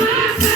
Yeah.